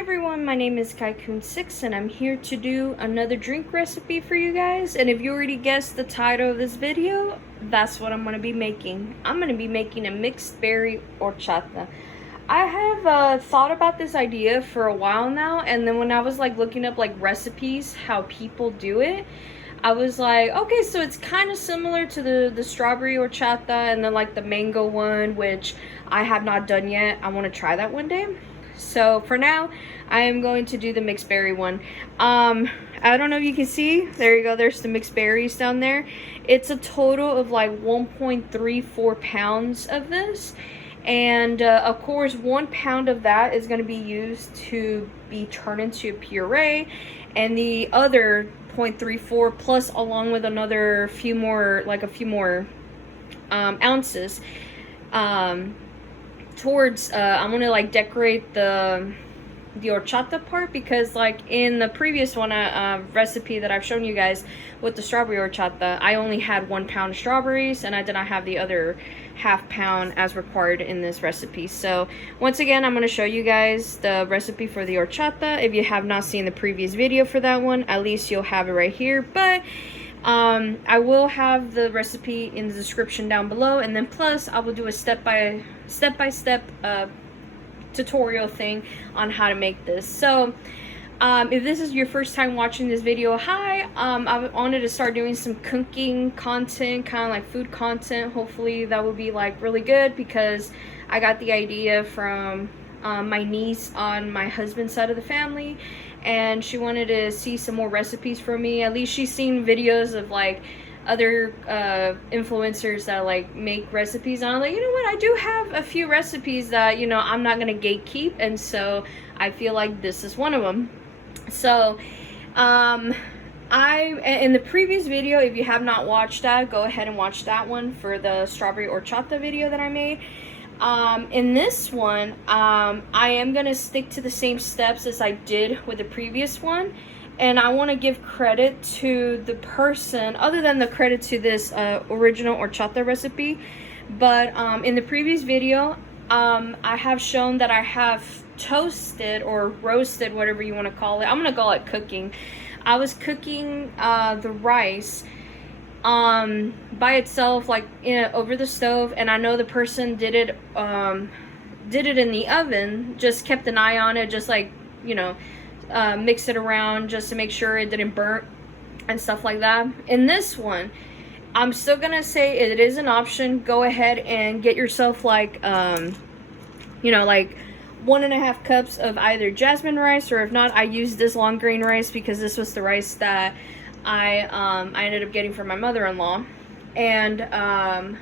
everyone, my name is Kaikun6 and I'm here to do another drink recipe for you guys. And if you already guessed the title of this video, that's what I'm going to be making. I'm going to be making a mixed berry horchata. I have thought about this idea for a while now, and then when I was looking up recipes, how people do it, I was like, okay, so it's kind of similar to the strawberry horchata and then the mango one, which I have not done yet. I want to try that one day. So for now, I am going to do the mixed berry one. I don't know if you can see. There you go. There's the mixed berries down there. It's a total of 1.34 pounds of this. And of course, 1 pound of that is going to be used to be turned into a puree. And the other 0.34 plus along with another few more, ounces. Towards I'm gonna decorate the horchata part, because in the previous one recipe that I've shown you guys with the strawberry horchata, I only had 1 pound of strawberries and I did not have the other ½ pound as required in this recipe. So once again, I'm going to show you guys the recipe for the horchata. If you have not seen the previous video for that one, at least you'll have it right here. But I will have the recipe in the description down below, and then plus I will do a step-by-step tutorial thing on how to make this. So if this is your first time watching this video, hi, I wanted to start doing some cooking content, kind of food content. Hopefully that will be really good, because I got the idea from my niece on my husband's side of the family, and she wanted to see some more recipes from me. At least she's seen videos of other influencers that make recipes, and I'm like, you know what, I do have a few recipes that I'm not gonna gatekeep, and so I feel like this is one of them. So in the previous video, if you have not watched that, go ahead and watch that one for the strawberry horchata video that I made. In this one, I am gonna stick to the same steps as I did with the previous one, and I want to give credit to the person, other than the credit to this original horchata recipe. But in the previous video, I have shown that I have toasted or roasted, whatever you want to call it. I'm gonna call it cooking. I was cooking the rice by itself, over the stove, and I know the person did it in the oven, just kept an eye on it, just mix it around just to make sure it didn't burn and stuff like that. In this one, I'm still gonna say it is an option. Go ahead and get yourself 1.5 cups of either jasmine rice, or if not, I used this long grain rice because this was the rice that I ended up getting from my mother-in-law. And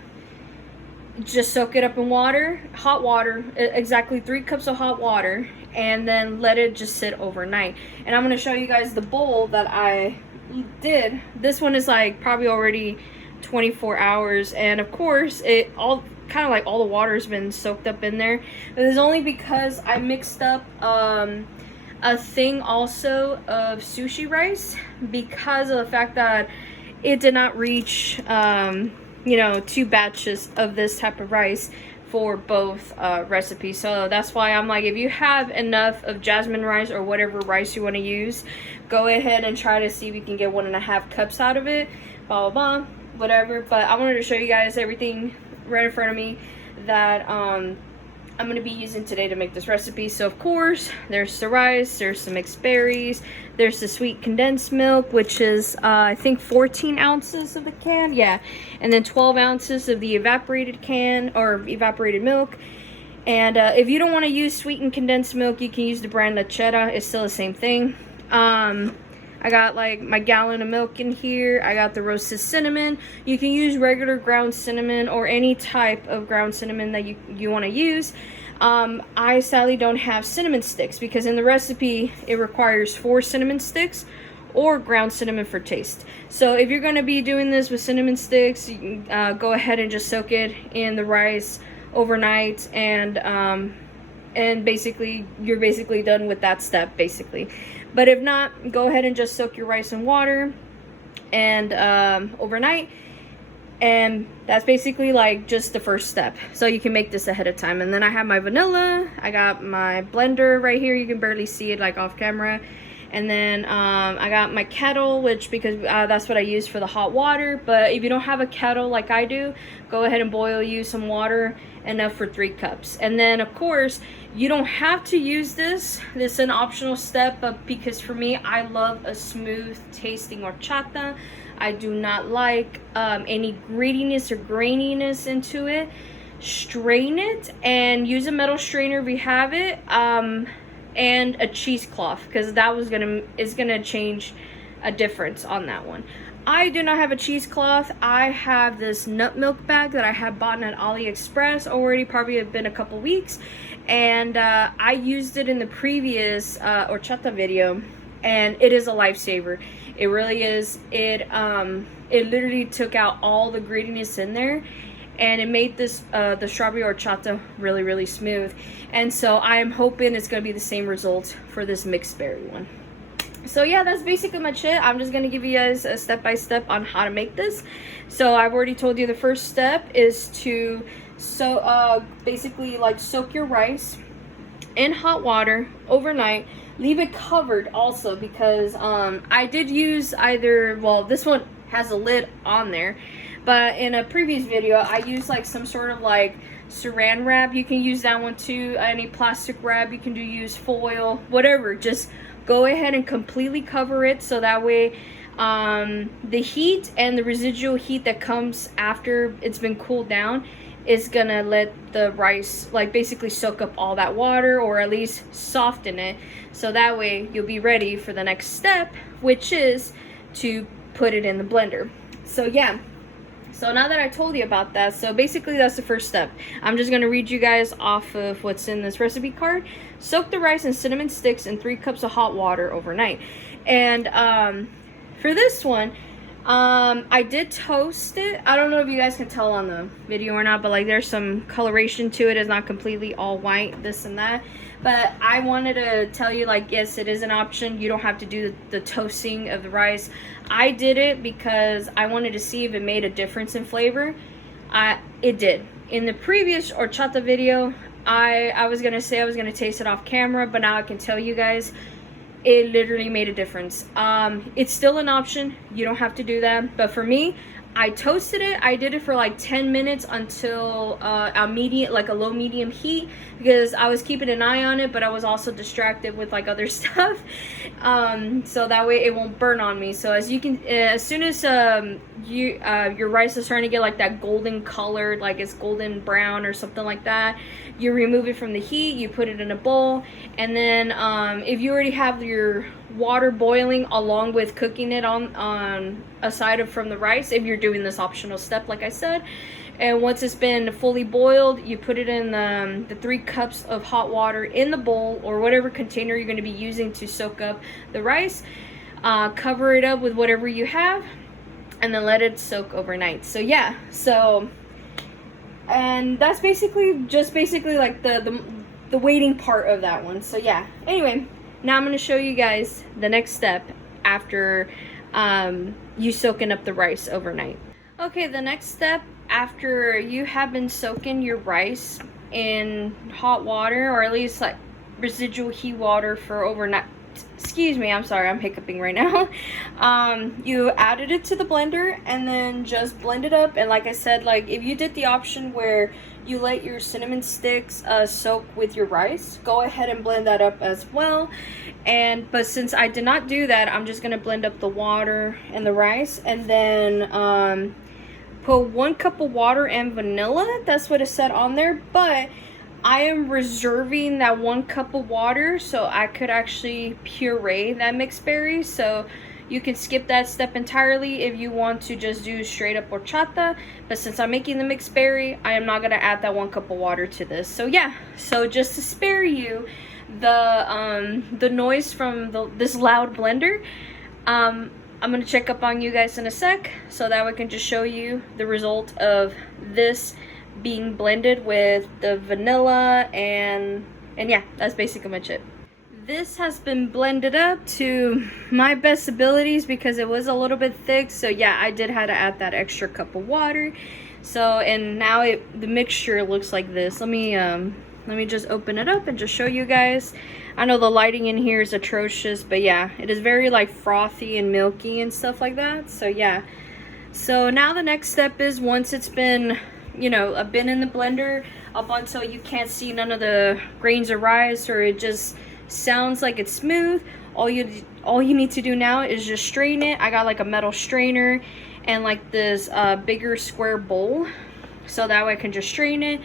just soak it up in water, hot water, exactly 3 cups of hot water, and then let it just sit overnight. And I'm going to show you guys the bowl that I did. This one is probably already 24 hours, and of course it all the water has been soaked up in there. But it's only because I mixed up a thing also of sushi rice, because of the fact that it did not reach 2 batches of this type of rice for both recipes. So that's why I'm if you have enough of jasmine rice or whatever rice you want to use, go ahead and try to see if you can get 1.5 cups out of it, blah blah blah, whatever. But I wanted to show you guys everything right in front of me that I'm going to be using today to make this recipe. So of course, there's the rice, there's some mixed berries, there's the sweet condensed milk, which is I think 14 ounces of the can, yeah, and then 12 ounces of the evaporated can or evaporated milk. And if you don't want to use sweetened condensed milk, you can use the brand Horchata. It's still the same thing. I got my gallon of milk in here. I got the roasted cinnamon. You can use regular ground cinnamon or any type of ground cinnamon that you want to use. I sadly don't have cinnamon sticks, because in the recipe it requires 4 cinnamon sticks or ground cinnamon for taste. So if you're going to be doing this with cinnamon sticks, you can go ahead and just soak it in the rice overnight, and basically you're basically done with that step basically. But if not, go ahead and just soak your rice in water and overnight. And that's basically like just the first step. So you can make this ahead of time. And then I have my vanilla. I got my blender right here. You can barely see it like off camera. And then I got my kettle, which because that's what I use for the hot water. But if you don't have a kettle like I do, go ahead and boil you some water, enough for 3 cups. And then of course, you don't have to use this. This is an optional step, but because for me, I love a smooth tasting horchata. I do not like any grittiness or graininess into it. Strain it and use a metal strainer if you have it. And a cheesecloth, because that is gonna change a difference on that one. I do not have a cheesecloth. I have this nut milk bag that I have bought at AliExpress already, probably been a couple weeks, and I used it in the previous horchata video, and it is a lifesaver. It really is. It literally took out all the grittiness in there, and it made this the strawberry horchata really, really smooth. And so I'm hoping it's gonna be the same result for this mixed berry one. So yeah, that's basically much it. I'm just gonna give you guys a step-by-step on how to make this. So I've already told you the first step is to basically like soak your rice in hot water overnight. Leave it covered also, because I did use this one has a lid on there, but in a previous video I used like some sort of like saran wrap. You can use that one too. Any plastic wrap you can use, foil, whatever. Just go ahead and completely cover it, so that way the heat and the residual heat that comes after it's been cooled down is gonna let the rice like basically soak up all that water, or at least soften it, so that way you'll be ready for the next step, which is to put it in the blender. So yeah, so now that I told you about that, so basically that's the first step. I'm just going to read you guys off of what's in this recipe card. Soak the rice and cinnamon sticks in 3 cups of hot water overnight. And for this one, I did toast it. I don't know if you guys can tell on the video or not, but like there's some coloration to it. It's not completely all white, this and that. But I wanted to tell you, like, yes, it is an option. You don't have to do the toasting of the rice. I did it because I wanted to see if it made a difference in flavor. It did. In the previous horchata video, I was gonna say I was gonna taste it off camera, but now I can tell you guys, it literally made a difference. It's still an option. You don't have to do that. But for me, I toasted it. I did it for like 10 minutes until a low medium heat, because I was keeping an eye on it, but I was also distracted with like other stuff. So that way it won't burn on me. So as you can, as soon as your rice is starting to get like that golden color, like it's golden brown or something like that, you remove it from the heat, you put it in a bowl, and then if you already have your water boiling along with cooking it on aside from the rice, if you're doing this optional step like I said, and once it's been fully boiled, you put it in the 3 cups of hot water in the bowl or whatever container you're going to be using to soak up the rice. Cover it up with whatever you have, and then let it soak overnight. So yeah, and that's basically like the waiting part of that one. So yeah, anyway, now I'm going to show you guys the next step after you soaking up the rice overnight. Okay, the next step after you have been soaking your rice in hot water, or at least like residual heat water for overnight. Excuse me, I'm sorry, I'm hiccuping right now. You added it to the blender and then just blend it up. And like I said, like if you did the option where you let your cinnamon sticks soak with your rice, go ahead and blend that up as well. But since I did not do that, I'm just gonna blend up the water and the rice, and then put 1 cup of water and vanilla. That's what it said on there, but I am reserving that 1 cup of water so I could actually puree that mixed berry. So you can skip that step entirely if you want to just do straight up horchata. But since I'm making the mixed berry, I am not going to add that 1 cup of water to this. So yeah, so just to spare you the noise from this loud blender, I'm going to check up on you guys in a sec, so that we can just show you the result of this being blended with the vanilla, and yeah, that's basically much it. This has been blended up to my best abilities because it was a little bit thick. So yeah, I did have to add that extra cup of water. So, and now the mixture looks like this. Let me just open it up and just show you guys. I know the lighting in here is atrocious, but yeah, it is very like frothy and milky and stuff like that. So yeah. So now the next step is, once it's been, you know, been in the blender up until you can't see none of the grains of rice, or it just sounds like it's smooth, all you need to do now is just strain it. I got like a metal strainer and like this bigger square bowl, so that way I can just strain it.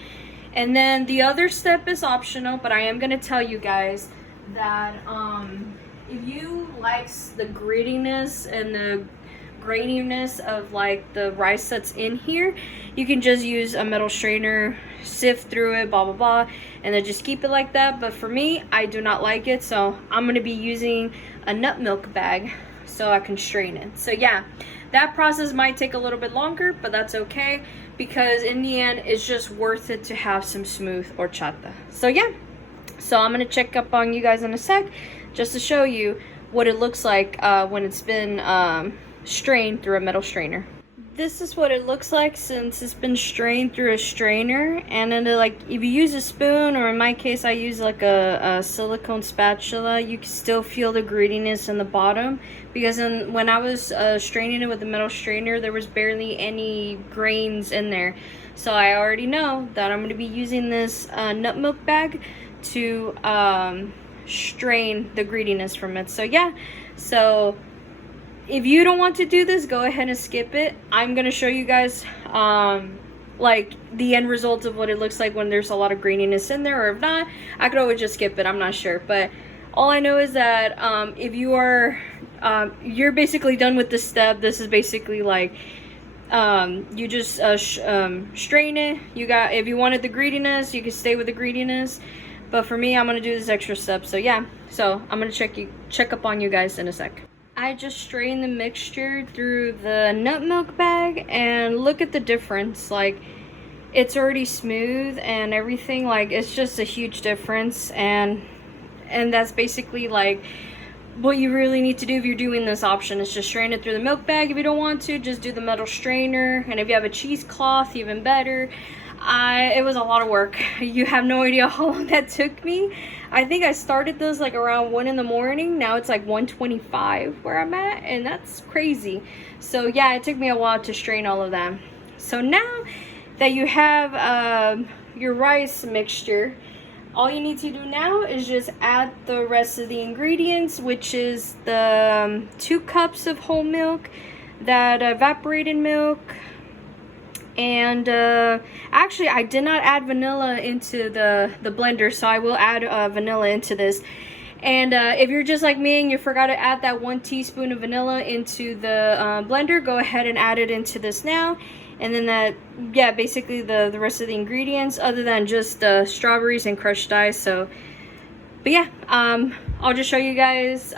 And then the other step is optional, but I am going to tell you guys that if you like the grittiness and the graininess of like the rice that's in here, you can just use a metal strainer, sift through it, blah blah blah, and then just keep it like that. But for me, I do not like it, so I'm going to be using a nut milk bag so I can strain it. So yeah, that process might take a little bit longer, but that's okay, because in the end it's just worth it to have some smooth horchata. So yeah, so I'm going to check up on you guys in a sec just to show you what it looks like when it's been strained through a metal strainer. This is what it looks like since it's been strained through a strainer. And then like if you use a spoon, or in my case I use like a silicone spatula, you can still feel the grittiness in the bottom, because when I was straining it with the metal strainer, there was barely any grains in there. So I already know that I'm going to be using this nut milk bag to strain the grittiness from it. So yeah, so if you don't want to do this, go ahead and skip it. I'm going to show you guys like the end result of what it looks like when there's a lot of graininess in there, or if not, I could always just skip it. I'm not sure, but all I know is that if you are you're basically done with this step. This is basically like you just strain it. If you wanted the grittiness, you can stay with the grittiness, but for me, I'm going to do this extra step. So yeah, so I'm going to check up on you guys in a sec. I just strained the mixture through the nut milk bag, and look at the difference. Like, it's already smooth and everything. Like, it's just a huge difference, and that's basically like what you really need to do if you're doing this option, is just strain it through the milk bag. If you don't want to, just do the metal strainer, and if you have a cheesecloth, even better. It was a lot of work. You have no idea how long that took me. I think I started this like around 1 in the morning. Now it's like 1:25 where I'm at, and that's crazy. So yeah, it took me a while to strain all of that. So now that you have your rice mixture, all you need to do now is just add the rest of the ingredients, which is the 2 cups of whole milk, that evaporated milk, and actually I did not add vanilla into the blender, so I will add vanilla into this. And if you're just like me and you forgot to add that 1 teaspoon of vanilla into the blender, go ahead and add it into this now. And then that, yeah, basically the rest of the ingredients, other than just the strawberries and crushed ice. So, but yeah, I'll just show you guys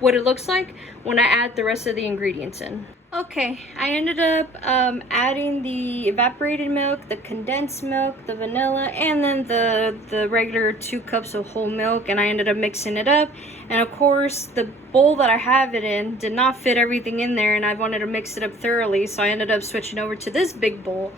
what it looks like when I add the rest of the ingredients in. Okay, I ended up adding the evaporated milk, the condensed milk, the vanilla, and then the regular 2 cups of whole milk, and I ended up mixing it up. And of course, the bowl that I have it in did not fit everything in there, and I wanted to mix it up thoroughly, so I ended up switching over to this big bowl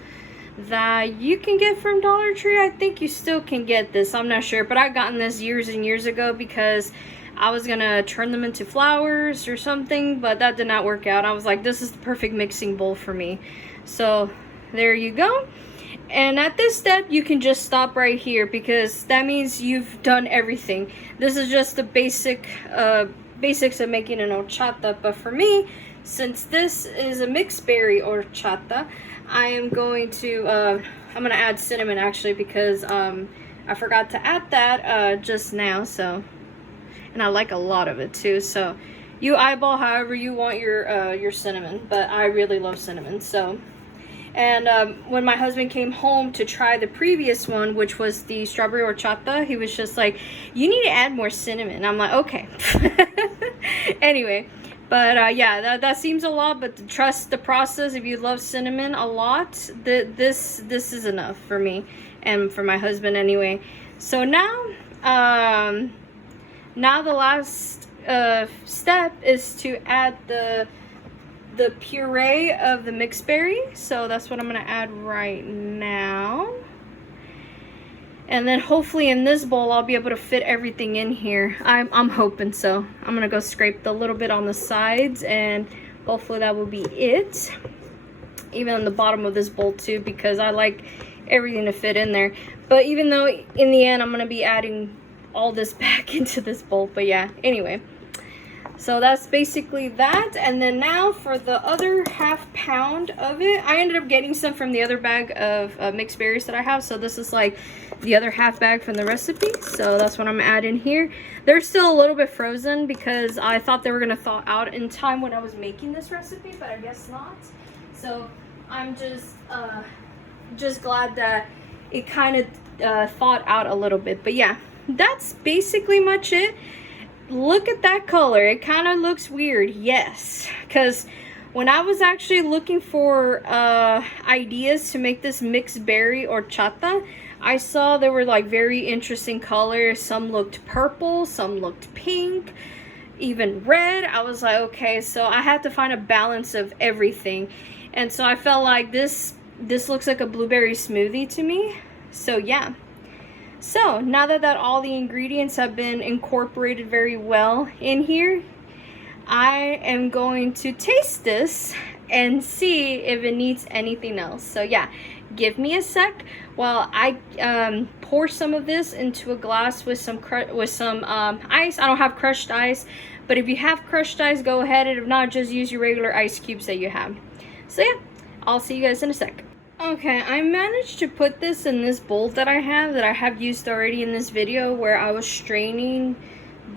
that you can get from Dollar Tree. I think you still can get this, I'm not sure, but I gotten this years and years ago because I was gonna turn them into flowers or something, but that did not work out. I was like, this is the perfect mixing bowl for me. So there you go. And at this step, you can just stop right here, because that means you've done everything. This is just the basics of making an horchata. But for me, since this is a mixed berry horchata, I am going to I'm gonna add cinnamon, actually, because I forgot to add that just now. So, and I like a lot of it too, so you eyeball however you want your cinnamon, but I really love cinnamon. So, and when my husband came home to try the previous one, which was the strawberry horchata, he was just like, you need to add more cinnamon. I'm like, okay. Anyway, but yeah, that seems a lot, but trust the process. If you love cinnamon a lot, this is enough for me and for my husband anyway. So now Now the last step is to add the puree of the mixed berry. So that's what I'm gonna add right now. And then hopefully in this bowl I'll be able to fit everything in here. I'm hoping so. I'm gonna go scrape the little bit on the sides, and hopefully that will be it. Even on the bottom of this bowl too, because I like everything to fit in there. But even though in the end I'm gonna be adding all this back into this bowl, but yeah, anyway. So that's basically that. And then now for the other ½ pound of it, I ended up getting some from the other bag of mixed berries that I have. So this is like the other half bag from the recipe. So that's what I'm adding here. They're still a little bit frozen because I thought they were gonna thaw out in time when I was making this recipe, but I guess not. So I'm just glad that it kind of thawed out a little bit. But yeah, that's basically much it. Look at that color. It kind of looks weird, yes, because when I was actually looking for ideas to make this mixed berry horchata, I saw there were like very interesting colors. Some looked purple, some looked pink, even red. I was like, okay, so I had to find a balance of everything. And so I felt like this looks like a blueberry smoothie to me. So yeah. So now that all the ingredients have been incorporated very well in here, I am going to taste this and see if it needs anything else. So yeah, give me a sec while I pour some of this into a glass with some ice. I don't have crushed ice, but if you have crushed ice, go ahead, and if not, just use your regular ice cubes that you have. So yeah, I'll see you guys in a sec. Okay, I managed to put this in this bowl that I have used already in this video, where I was straining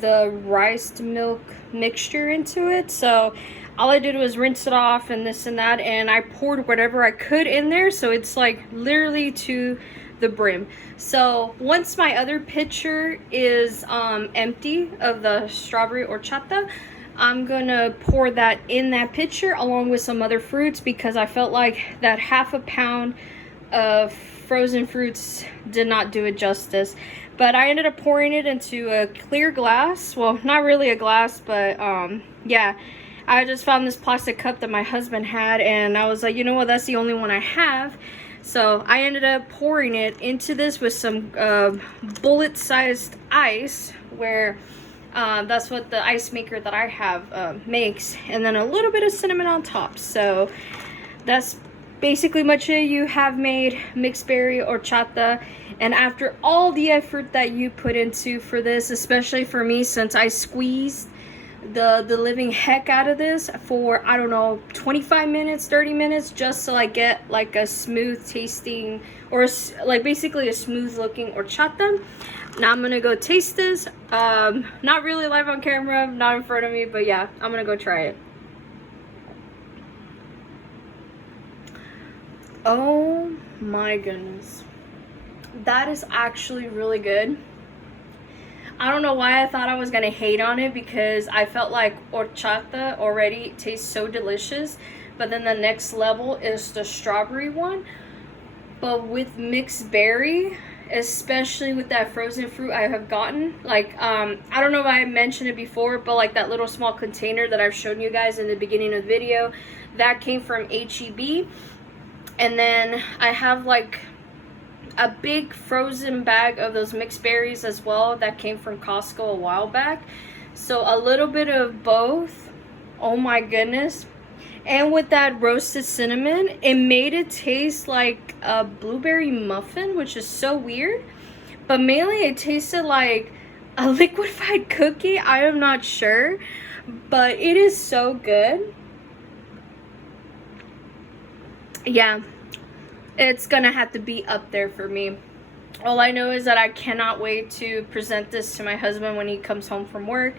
the rice milk mixture into it. So all I did was rinse it off and this and that, and I poured whatever I could in there, so it's like literally to the brim. So once my other pitcher is empty of the strawberry horchata, I'm gonna pour that in that pitcher along with some other fruits, because I felt like that ½ pound of frozen fruits did not do it justice. But I ended up pouring it into a clear glass. Well, not really a glass, but yeah, I just found this plastic cup that my husband had, and I was like, you know what, that's the only one I have. So I ended up pouring it into this with some bullet-sized ice, where that's what the ice maker that I have makes, and then a little bit of cinnamon on top. So that's basically much it. You have made mixed berry horchata, and after all the effort that you put into for this, especially for me, since I squeezed the living heck out of this for, I don't know, 25 minutes, 30 minutes, just to like get like a smooth tasting, or like basically a smooth looking horchata. Now I'm gonna go taste this. Not really live on camera, not in front of me, but yeah, I'm gonna go try it. Oh my goodness, that is actually really good. I don't know why I thought I was gonna hate on it, because I felt like horchata already tastes so delicious, but then the next level is the strawberry one. But with mixed berry, especially with that frozen fruit I have gotten, like I don't know if I mentioned it before, but like that little small container that I've shown you guys in the beginning of the video, that came from HEB. And then I have like a big frozen bag of those mixed berries as well that came from Costco a while back. So a little bit of both. Oh my goodness. And with that roasted cinnamon, it made it taste like a blueberry muffin, which is so weird. But mainly it tasted like a liquefied cookie. I am not sure, but it is so good. Yeah, it's gonna have to be up there for me. All I know is that I cannot wait to present this to my husband when he comes home from work,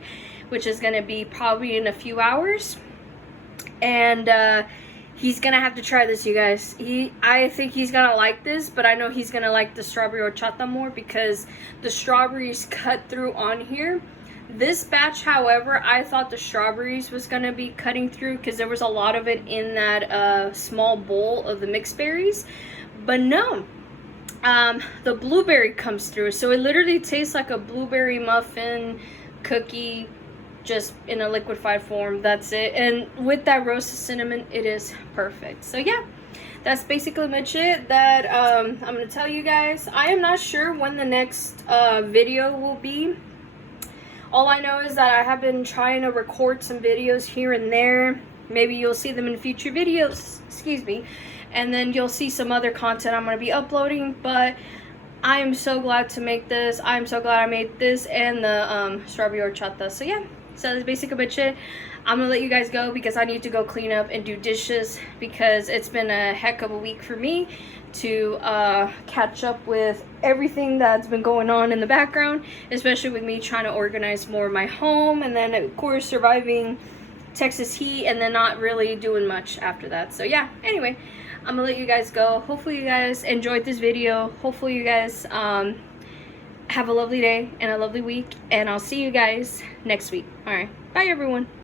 which is gonna be probably in a few hours. And he's gonna have to try this, you guys. I think he's gonna like this, but I know he's gonna like the strawberry horchata more, because the strawberries cut through on here. This batch, however, I thought the strawberries was gonna be cutting through, because there was a lot of it in that small bowl of the mixed berries, but no, the blueberry comes through. So it literally tastes like a blueberry muffin, cookie just in a liquefied form. That's it. And with that roasted cinnamon, it is perfect. So yeah, that's basically much it that I'm gonna tell you guys. I am not sure when the next video will be. All I know is that I have been trying to record some videos here and there. Maybe you'll see them in future videos, excuse me, and then you'll see some other content I'm gonna be uploading. But I am so glad to make this. I'm so glad I made this and the strawberry horchata. So yeah, so that's basically much it. I'm gonna let you guys go because I need to go clean up and do dishes because it's been a heck of a week for me to catch up with everything that's been going on in the background, especially with me trying to organize more of my home, and then of course surviving Texas heat and then not really doing much after that. So yeah, anyway, I'm gonna let you guys go. Hopefully you guys enjoyed this video. Hopefully you guys have a lovely day and a lovely week, and I'll see you guys next week. All right, bye everyone.